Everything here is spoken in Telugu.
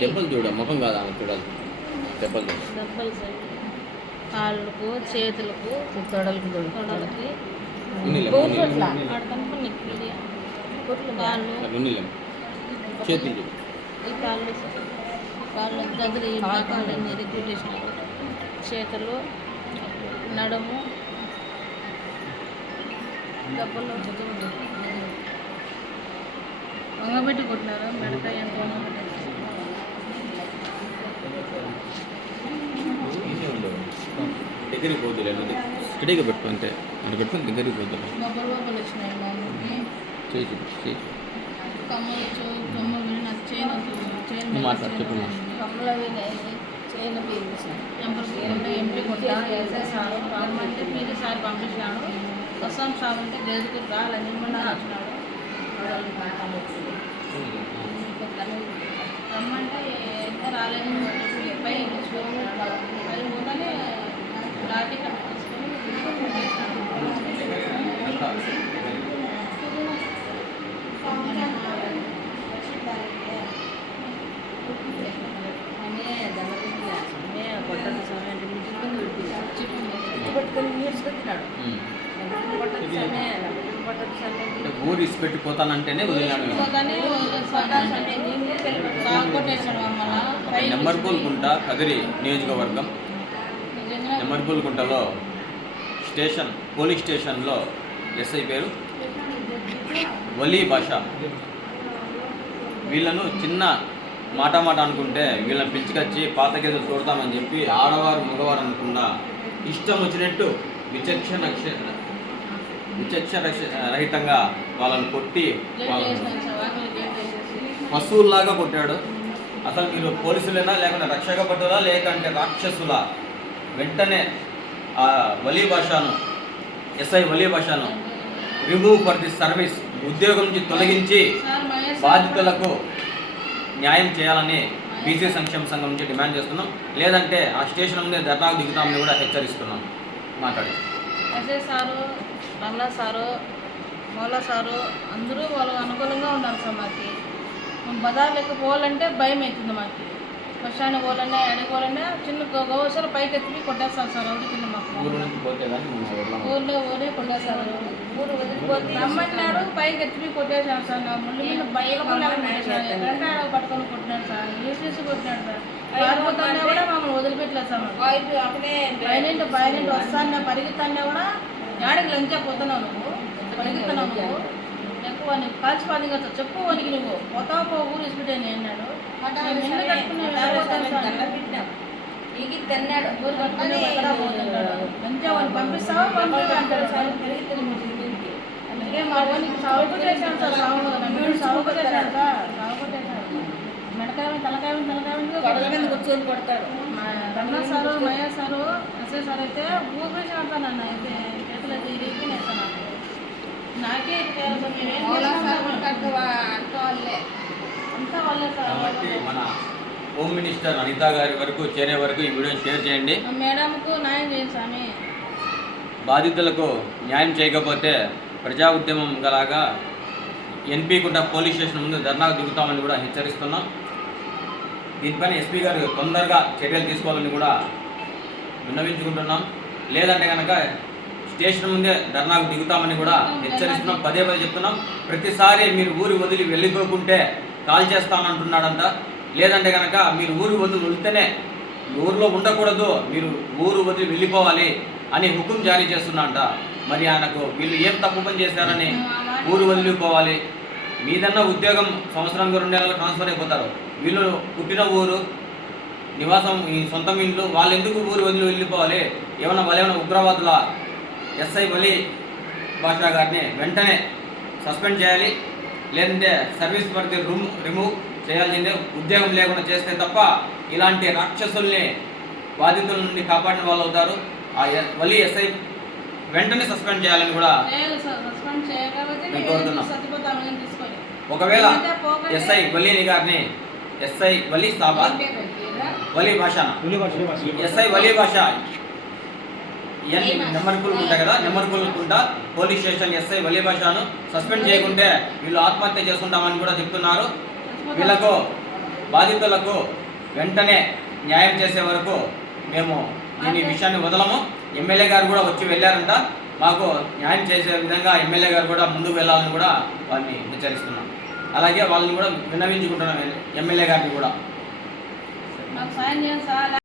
దెబ్బలు చూడ ముఖం కాదు ఆమె చూడాలి. దెబ్బలు చూడ దెబ్బలు సార్ కాళ్ళకు చేతులకు తొడలకి కాళ్ళు చేతులు చూడు. ఈ కాళ్ళు కాళ్ళు గదిలి కాళ్ళని రిక్రూటేషన్ చేతులు నడుము దెబ్బలు వంగబెట్టి కొట్టినారు మెడకాయ ఎంత వంగబెట్టి దగ్గరికి పోద్దు లేదు స్టడీగా పెట్టు అంతే అది పెట్టుకుని దగ్గరికి పోద్దు. మొబైల్ బాబులు వచ్చినాయి మా అమ్మకి చేయి కమ్మలు నాకు చైన్ మాట్లాడు చెప్పు. కమ్మలు అవి చైన్ టెంపుల్ ఎంపీ కొట్టా వేసేసాను రమ్మంటే పీజీ సార్ పంపించాను వస్తాం సార్ అంటే జరుగుతుంది రాలని వచ్చినాడు రమ్మంటే ఎంత రాలేదు పై పై పోతానే లాఠీ కట్టుకొని ఊరు ఇసి పెట్టిపోతానంటేనే వదిలినాడు. నెమ్మర్పూల్కుంట కదిరి నియోజకవర్గం నెమ్మర్పూల్కుంటలో పోలీస్ స్టేషన్లో ఎస్ఐ పేరు వలీ భాష. వీళ్ళను చిన్న మాట అనుకుంటే వీళ్ళని పిలుచుకొచ్చి పాత గేదెలు చూడతామని చెప్పి ఆడవారు మగవారు అనుకున్నా ఇష్టం వచ్చినట్టు విచక్షణ రహితంగా వాళ్ళని కొట్టి పశువుల్లాగా కొట్టాడు. అసలు మీరు పోలీసులేనా లేకుంటే రక్షక భటులా లేకంటే రాక్షసులా? వెంటనే ఆ వలీ భాషను ఎస్ఐ వలీ భాషను రిమూవ్ ఫర్ ది సర్వీస్, ఉద్యోగం నుంచి తొలగించి బాధితులకు న్యాయం చేయాలని బీసీ సంక్షేమ సంఘం నుంచి డిమాండ్ చేస్తున్నాం. లేదంటే ఆ స్టేషన్ ముందే ధర్నాకు దిగుతామని కూడా హెచ్చరిస్తున్నాం. మాట్లాడి SI sir Ramana sir Maula sir అందరూ వాళ్ళు అనుకూలంగా ఉన్నారు సార్. మాకు బజార్లకు పోవాలంటే భయం అవుతుంది. మాకు వర్షాన్ని పోవాలన్నా ఎడకి పోవాలన్నా చిన్న గోవసలు పైకి ఎత్తి కొట్టేస్తారు సార్. ఎవరి కింద మాకు ఊళ్ళో ఊరే కొట్టేస్తారు. ఊరు వదిలిపోతే రమ్మన్నాడు పైకి ఎత్తి కొట్టేశాను సార్. నా ముళ్ళు మీద ఎక్కడంటే ఆడ పట్టుకొని కొట్టినాడు సార్. యూసీసీ కొట్టినాడు సార్. పారిపోతానే కూడా మమ్మల్ని వదిలిపెట్టలేదు సార్. బయట వస్తానే పరిగెత్తానే కూడా యాడికి లంచా పోతున్నావు నువ్వు, పరిగెత్తున్నావు నువ్వు, ఎక్కువ నీకు కాల్చిపాది కదా చెప్పు వనికి నువ్వు పోతావు పో ఊరు ఇసిపెట్టాను అన్నాడు. మంచిగా వాళ్ళు పంపిస్తావా పంపిస్తాడు సార్. అందుకే మా ఊరికి సాగు చేశాను సార్. సాగు చేశాడు సార్. సాగు చేశాడు మెడకాయ తలకాయ కూర్చొని కొడతాడు. రమణ సారు మయ్య సారు ఎస్ఐ సార్ అయితే ఊపిరి అంటానన్న అయితే చేతులు అయితే ఇరిగిపోయినాయి సార్. నాకే అంతా వాళ్ళే సార్. మన హోమ్ మినిస్టర్ అనిత గారి వరకు చేరే వరకు ఈ వీడియో షేర్ చేయండి. మేడంకు న్యాయం చేయండి స్వామి. బాధితులకు న్యాయం చేయకపోతే ప్రజా ఉద్యమం గలాగా ఎన్పీకుంట పోలీస్ స్టేషన్ ముందు ధర్నాకు దిగుతామని కూడా హెచ్చరిస్తున్నాం. దీనిపైన ఎస్పీ గారు తొందరగా చర్యలు తీసుకోవాలని కూడా విన్నవించుకుంటున్నాం. లేదంటే కనుక స్టేషన్ ముందే ధర్నాకు దిగుతామని కూడా హెచ్చరిస్తున్నాం. పదే చెప్తున్నాం. ప్రతిసారి మీరు ఊరి వదిలి వెళ్ళిపోకుంటే కాల్ చేస్తానంటున్నాడంట. లేదంటే కనుక మీరు ఊరు వదిలి వెళ్తేనే ఊరిలో ఉండకూడదు, మీరు ఊరు వదిలి వెళ్ళిపోవాలి అని హుకుం జారీ చేస్తున్నా. మరి ఆయనకు వీళ్ళు ఏం తప్పు పని చేశారని ఊరు వదిలిపోవాలి? మీదన్నా ఉద్యోగం సంవత్సరానికి 2 నెలలు ట్రాన్స్ఫర్ అయిపోతారు. వీళ్ళు పుట్టిన ఊరు నివాసం ఈ సొంతం ఇంట్లో వాళ్ళు ఎందుకు ఊరు వదిలి వెళ్ళిపోవాలి? ఏమైనా ఉగ్రవాదుల? ఎస్ఐ వలీ భాషా గారిని వెంటనే సస్పెండ్ చేయాలి. లేదంటే సర్వీస్ ఫర్ ది రిమూవ్ చేయాల్సిందే. ఉద్యోగం లేకుండా చేస్తే తప్ప ఇలాంటి రాక్షసుల్ని బాధితుల నుండి కాపాడిన వాళ్ళు అవుతారు. ఆ వలీ ఎస్ఐ వెంటనే సస్పెండ్ చేయాలని కూడా మేము కోరుతున్నాం. ఒకవేళ ఎస్ఐ వలీని గారిని ఎస్ఐ వలీ సాబా వలీ భాష ఎస్ఐ వలీ భాష నెమ్మర్పూల్కుంట కదా, నెమ్మర్పూల్కుంట పోలీస్ స్టేషన్ ఎస్ఐ వలీ భాషను సస్పెండ్ చేయకుంటే వీళ్ళు ఆత్మహత్య చేసుకుంటామని కూడా చెప్తున్నారు. వీళ్ళకు బాధితులకు వెంటనే న్యాయం చేసే వరకు మేము దీని విషయాన్ని వదలము. ఎమ్మెల్యే గారు కూడా వచ్చి వెళ్ళారంట. మాకు న్యాయం చేసే విధంగా ఎమ్మెల్యే గారు కూడా ముందుకు వెళ్ళాలని కూడా వారిని హెచ్చరిస్తున్నాం. అలాగే వాళ్ళని కూడా విన్నవించుకుంటున్నాం ఎమ్మెల్యే గారిని కూడా. నాకు సాయం చేయండి సార్.